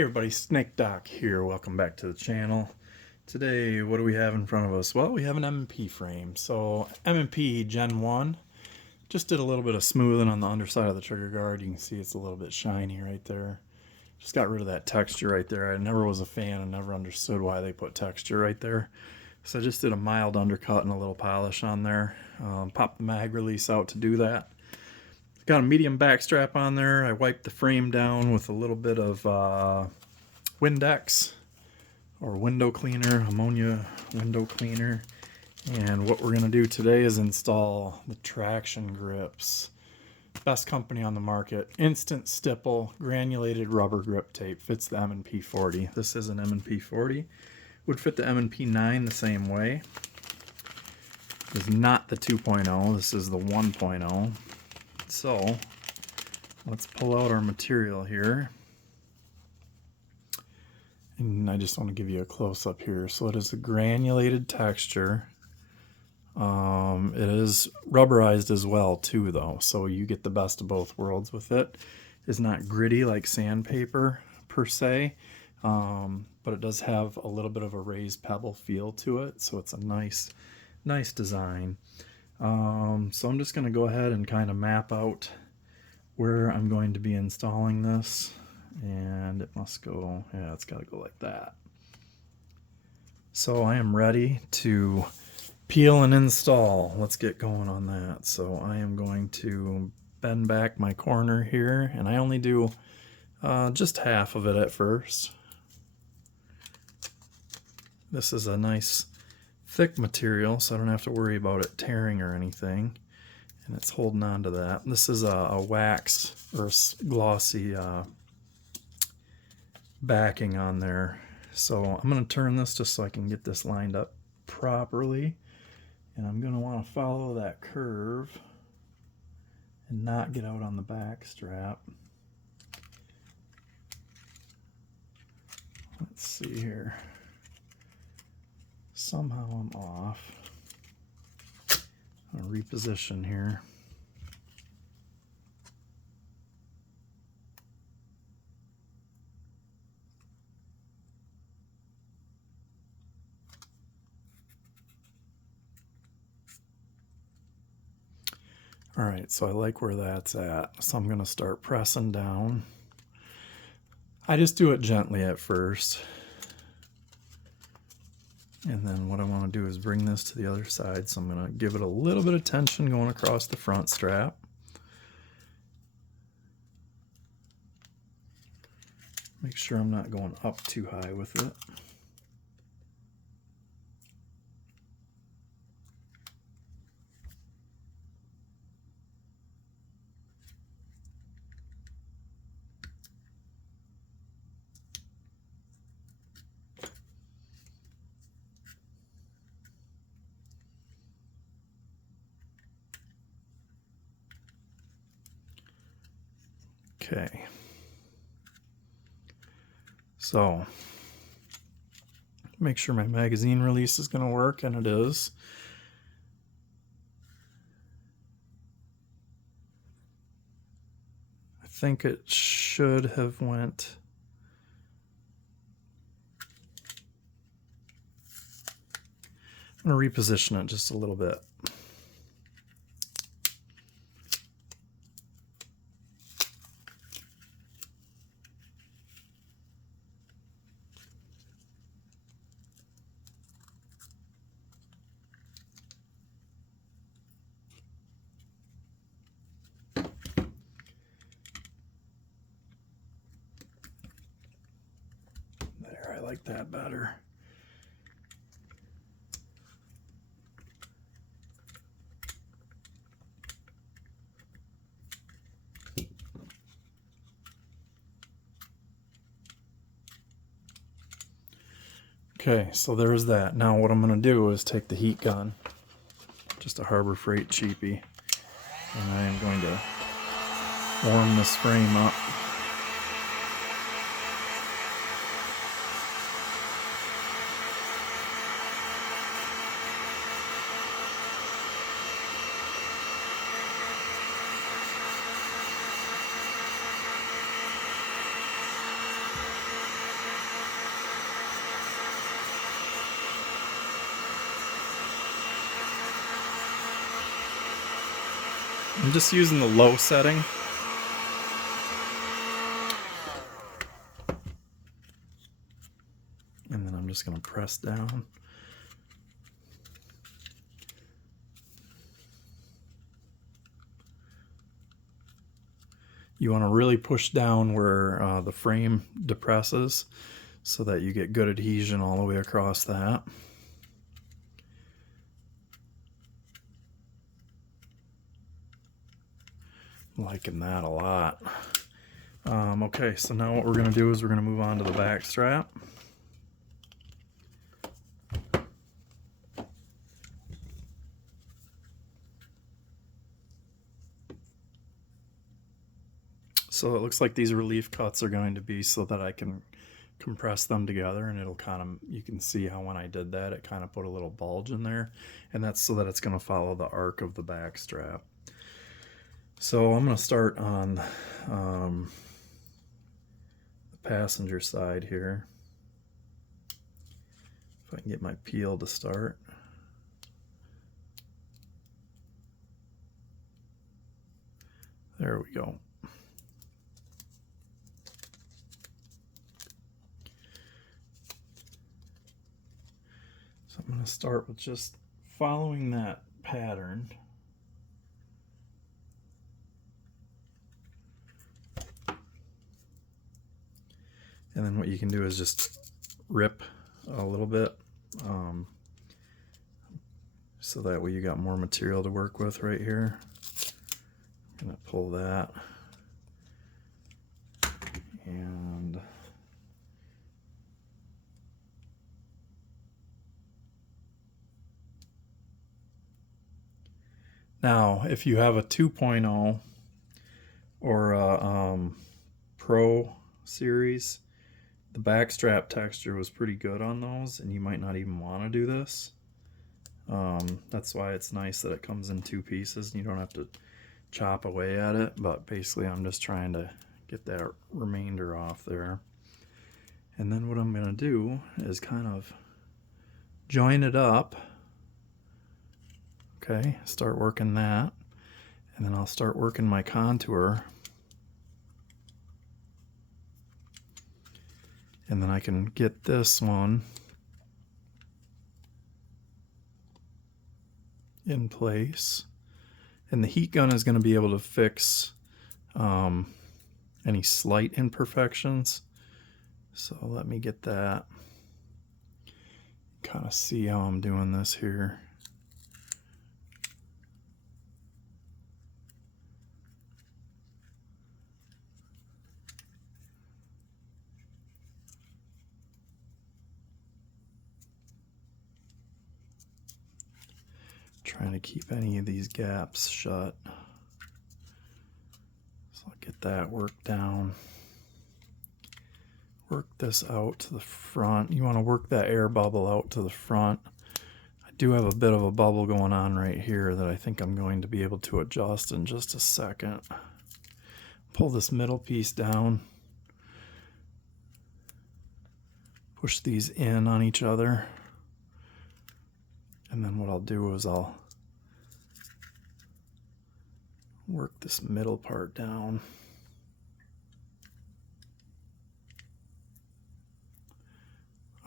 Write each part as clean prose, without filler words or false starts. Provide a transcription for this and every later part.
Hey everybody, Snake Doc here. Welcome back to the channel. Today, what do we have in front of us? Well, we have an M&P frame. So M&P Gen 1. Just did a little bit of smoothing on the underside of the trigger guard. You can see it's a little bit shiny right there. Just got rid of that texture right there. I never was a fan and never understood why they put texture right there. So I just did a mild undercut and a little polish on there. Popped the mag release out to do that. Got a medium back strap on there. I wiped the frame down with a little bit of Windex or window cleaner, ammonia window cleaner. And what we're going to do today is install the Tractiongrips, best company on the market, Instant Stipple granulated rubber grip tape. Fits the M&P 40. This is an M&P 40. Would fit the M&P 9 the same way. This is not the 2.0. This is the 1.0. So let's pull out our material here. And I just want to give you a close-up here. So it is a granulated texture. It is rubberized as well too though, so you get the best of both worlds with it. It's not gritty like sandpaper per se, but it does have a little bit of a raised pebble feel to it, so it's a nice design. So I'm just going to go ahead and kind of map out where I'm going to be installing this, and it must go, yeah, it's got to go like that. So I am ready to peel and install. Let's get going on that. So I am going to bend back my corner here, and I only do just half of it at first. This is a nice thick material, so I don't have to worry about it tearing or anything, and it's holding on to that. This is a wax or glossy backing on there, so I'm going to turn this just so I can get this lined up properly, and I'm going to want to follow that curve and not get out on the back strap. Let's see here. Somehow I'm off. I'm going to reposition here. Alright, so I like where that's at. So I'm going to start pressing down. I just do it gently at first. And then what I want to do is bring this to the other side. So I'm going to give it a little bit of tension going across the front strap. Make sure I'm not going up too high with it. Okay, so make sure my magazine release is going to work, and it is. I think it should have went. I'm going to reposition it just a little bit. There, I like that better. Okay, so there's that. Now what I'm going to do is take the heat gun, just a Harbor Freight cheapie, and I am going to warm this frame up. I'm just using the low setting. And then I'm just going to press down. You want to really push down where the frame depresses so that you get good adhesion all the way across that. I'm liking that a lot. Okay, so now what we're going to do is we're going to move on to the back strap. So it looks like these relief cuts are going to be so that I can compress them together, and it'll kind of, you can see how when I did that it kind of put a little bulge in there, and that's so that it's going to follow the arc of the back strap. So I'm going to start on the passenger side here. If I can get my peel to start. There we go. So I'm going to start with just following that pattern. And then what you can do is just rip a little bit, so that way you got more material to work with right here. I'm going to pull that. And now, if you have a 2.0 or a Pro series, the back strap texture was pretty good on those, and you might not even want to do this. That's why it's nice that it comes in two pieces and you don't have to chop away at it, but basically I'm just trying to get that remainder off there. And then what I'm going to do is kind of join it up. Okay, start working that, and then I'll start working my contour. And then I can get this one in place. And the heat gun is going to be able to fix any slight imperfections. So let me get that. Kind of see how I'm doing this here. Trying to keep any of these gaps shut. So I'll get that worked down. Work this out to the front. You want to work that air bubble out to the front. I do have a bit of a bubble going on right here that I think I'm going to be able to adjust in just a second. Pull this middle piece down. Push these in on each other. And then what I'll do is I'll work this middle part down.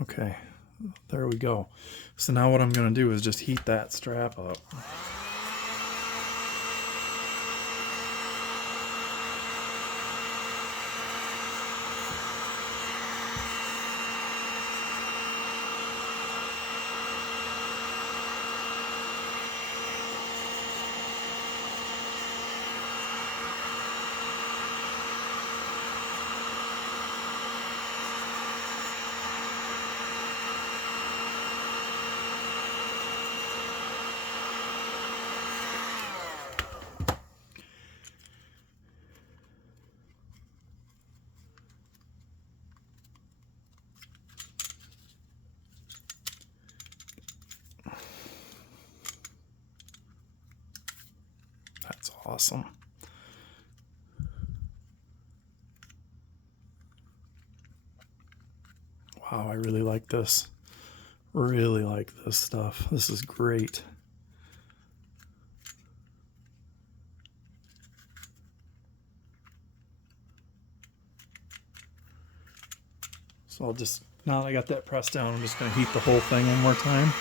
Okay, there we go. So now what I'm going to do is just heat that strap up. That's awesome. Wow, I really like this. Really like this stuff. This is great. So I'll just, now that I got that pressed down, I'm just going to heat the whole thing one more time.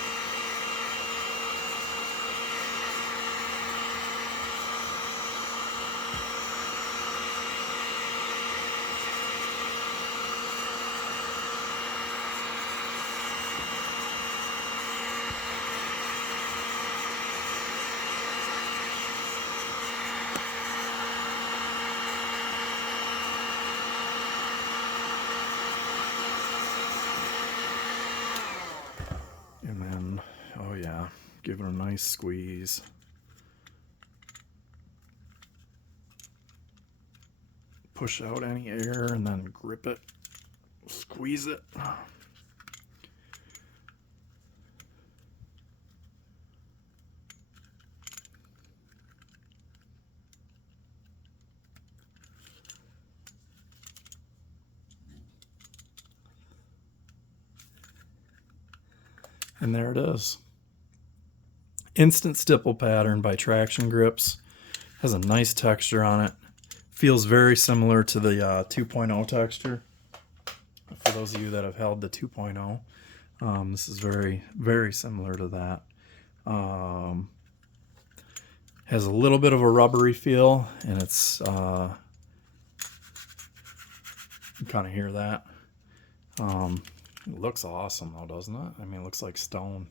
And then, oh yeah, give it a nice squeeze. Push out any air and then grip it, squeeze it. And there it is. Instant Stipple pattern by Tractiongrips. Has a nice texture on it. Feels very similar to the 2.0 texture. For those of you that have held the 2.0, this is very, very similar to that. Has a little bit of a rubbery feel, and it's you can kind of hear that. It looks awesome though, doesn't it? I mean, it looks like stone.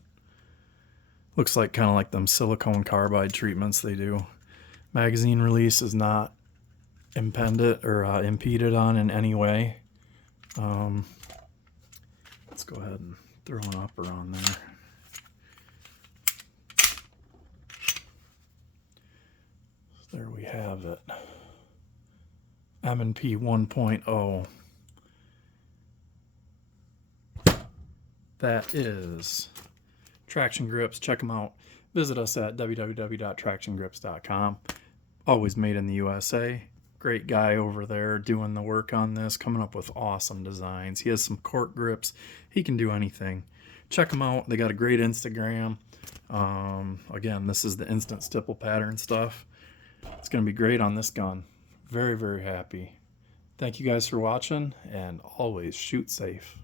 Looks like kind of like them silicone carbide treatments they do. Magazine release is not impeded or impeded on in any way. Let's go ahead and throw an upper on there. So there we have it. M&P 1.0. That is Tractiongrips. Check them out. Visit us at www.tractiongrips.com. Always made in the USA. Great guy over there doing the work on this, coming up with awesome designs. He has some cork grips. He can do anything. Check them out. They got a great Instagram. Again, this is the Instant Stipple pattern stuff. It's going to be great on this gun. Very, very happy. Thank you guys for watching, and always shoot safe.